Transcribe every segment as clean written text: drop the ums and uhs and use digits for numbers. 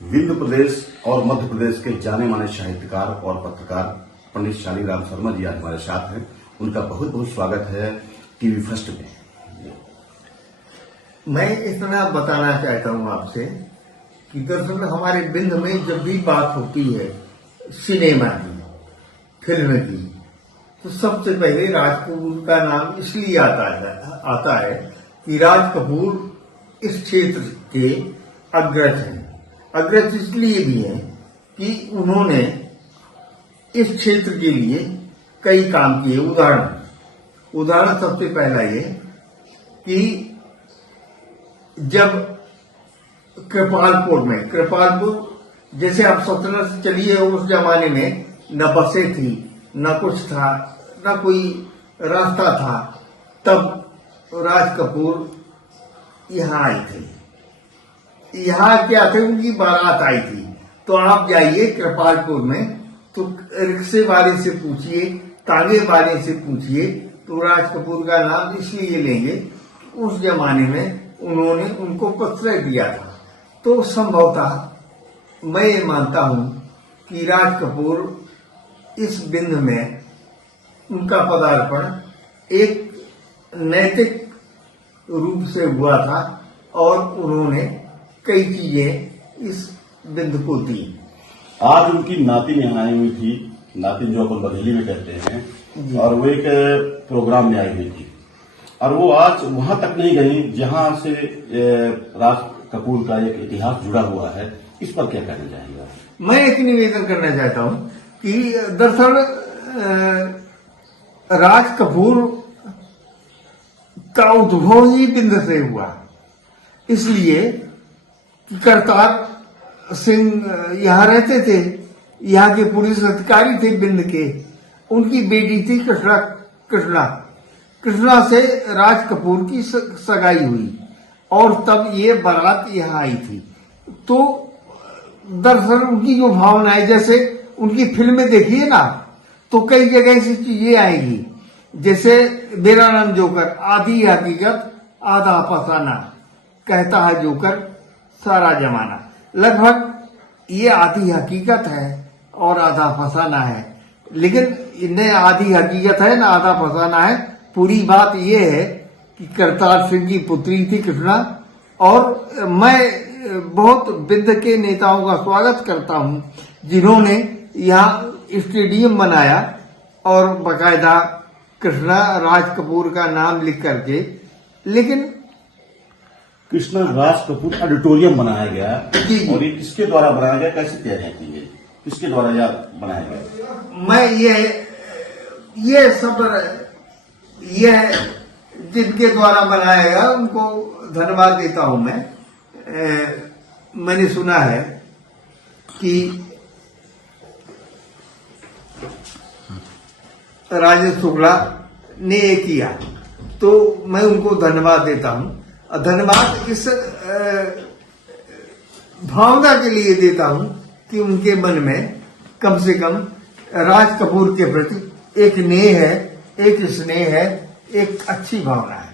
विंध्य प्रदेश और मध्य प्रदेश के जाने माने साहित्यकार और पत्रकार पंडित शालीग्राम शर्मा जी आज हमारे साथ हैं। उनका बहुत बहुत स्वागत है टीवी फर्स्ट में। मैं इतना बताना चाहता हूं आपसे कि दरअसल हमारे विंध्य में जब भी बात होती है सिनेमा की, फिल्म की, तो सबसे पहले राज कपूर का नाम इसलिए आता है कि राज कपूर इस क्षेत्र के अग्रज हैं। अग्रज इसलिए भी हैं कि उन्होंने इस क्षेत्र के लिए कई काम किए। उदाहरण सबसे पहला ये कि जब कृपालपुर जैसे आप सतना से चलिए, उस जमाने में न बसें थी, न कुछ था, न कोई रास्ता था, तब राज कपूर यहाँ आए थे। यहाँ क्या थे, उनकी बारात आई थी। तो आप जाइए कृपालपुर में, तो रिक्शे वाले से पूछिए, तांगे वाले से पूछिए, तो राज कपूर का नाम इसलिए लेंगे उस जमाने में उन्होंने उनको प्रश्रय दिया था। तो संभवतः मैं ये मानता हूं कि राज कपूर इस विंध्य में उनका पदार्पण एक नैतिक रूप से हुआ था और उन्होंने कई चीजें इस विंध्य को दी। आज उनकी नातिन यहाँ आई हुई थी, नातिन जो अपन बघेली में कहते हैं, और वो एक प्रोग्राम में आई हुई थी और वो आज वहां तक नहीं गई जहां से राज कपूर का एक इतिहास जुड़ा हुआ है। इस पर क्या कहना चाहेंगे? मैं एक निवेदन करना चाहता हूं कि दरअसल राज कपूर का उद्भव ही विंध्य से हुआ, इसलिए कि करतार सिंह यहाँ रहते थे, यहाँ के पुलिस अधिकारी थे विंध्य के। उनकी बेटी थी कृष्णा से राज कपूर की सगाई हुई और तब ये बारात यहाँ आई थी। तो दरअसल उनकी जो भावनाएं, जैसे उनकी फिल्में देखिए ना, तो कई जगह ऐसी चीजें आएगी, जैसे मेरा नाम जोकर, आधी हकीकत आधा अफसाना, कहता है जोकर सारा जमाना। लगभग ये आधी हकीकत है और आधा अफसाना है, लेकिन न आधी हकीकत है न आधा अफसाना है। पूरी बात यह है कि करतार सिंह की पुत्री थी कृष्णा, और मैं बहुत विंध्य के नेताओं का स्वागत करता हूं जिन्होंने यहाँ स्टेडियम बनाया और बकायदा कृष्णा राज कपूर का नाम लिख करके। लेकिन कृष्णा राज कपूर ऑडिटोरियम बनाया गया और ये किसके द्वारा बनाया गया, कैसे तैयारियां की गई, किसके द्वारा यह बनाया गया? मैं ये सब यह जिनके द्वारा बनाया गया उनको धन्यवाद देता हूं मैं। मैंने सुना है कि राजेश शुक्ला ने ये किया, तो मैं उनको धन्यवाद देता हूं। धन्यवाद इस भावना के लिए देता हूं कि उनके मन में कम से कम राज कपूर के प्रति एक नेह है, एक स्नेह है, एक अच्छी भावना है।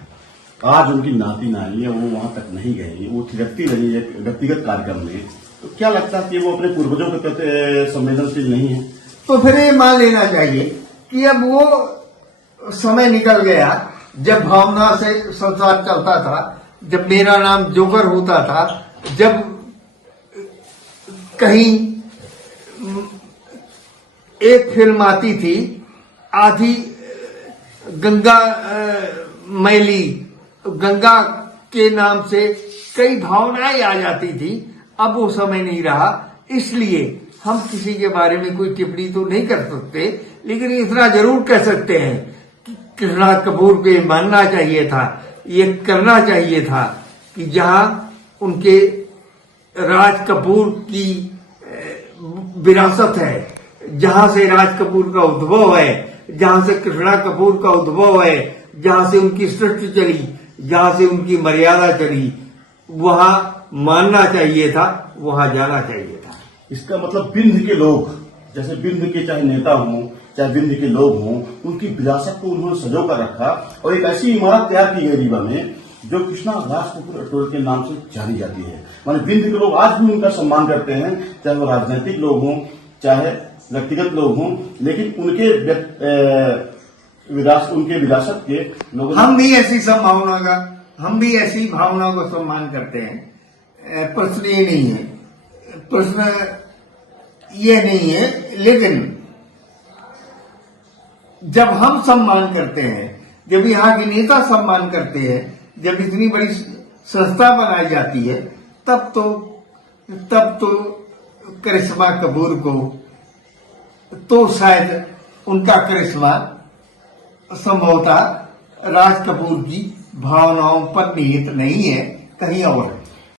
आज उनकी नातिन आई है, वो वहां तक नहीं गई, वो थिरकती रही एक व्यक्तिगत कार्यक्रम में। तो क्या लगता है कि वो अपने पूर्वजों के प्रति संवेदनशील नहीं है? तो फिर ये मान लेना चाहिए कि अब वो समय निकल गया जब भावना से संसार चलता था, जब मेरा नाम जोकर होता था, जब कहीं एक फिल्म आती थी आधी गंगा मैली, गंगा के नाम से कई भावनाएं आ जाती थी। अब वो समय नहीं रहा, इसलिए हम किसी के बारे में कोई टिप्पणी तो नहीं कर सकते, लेकिन इतना जरूर कह सकते हैं कि राज कपूर को ये मानना चाहिए था, ये करना चाहिए था कि जहां उनके राज कपूर की विरासत है, जहां से राज कपूर का उद्भव है, जहां से कृष्णा कपूर का उद्भव है, जहां से उनकी सृष्टि चली, जहां से उनकी मर्यादा चली, वहां मानना चाहिए था, वहां जाना चाहिए था। इसका मतलब विंध्य के लोग, जैसे विंध्य के चाहे नेता हों चाहे विंध्य के लोग हों, उनकी विरासत को उन्होंने सजो कर रखा और एक ऐसी इमारत तैयार की गई रीवा में जो कृष्णा राज कपूर अटोल के नाम से जानी जाती है। माने विंध्य के लोग आज भी उनका सम्मान करते हैं, चाहे वो राजनीतिक लोग हों, चाहे व्यक्तिगत लोग हों, लेकिन उनके विरासत के लोग। हम भी ऐसी भावनाओं को सम्मान करते हैं। प्रश्न ये नहीं है, प्रश्न ये नहीं है, लेकिन जब हम सम्मान करते हैं, जब यहाँ के नेता सम्मान करते हैं, जब इतनी बड़ी संस्था बनाई जाती है, तब तो करिश्मा कपूर को तो शायद उनका करिश्मा संभवतः राज कपूर की भावनाओं पर निहित नहीं है, कहीं और है।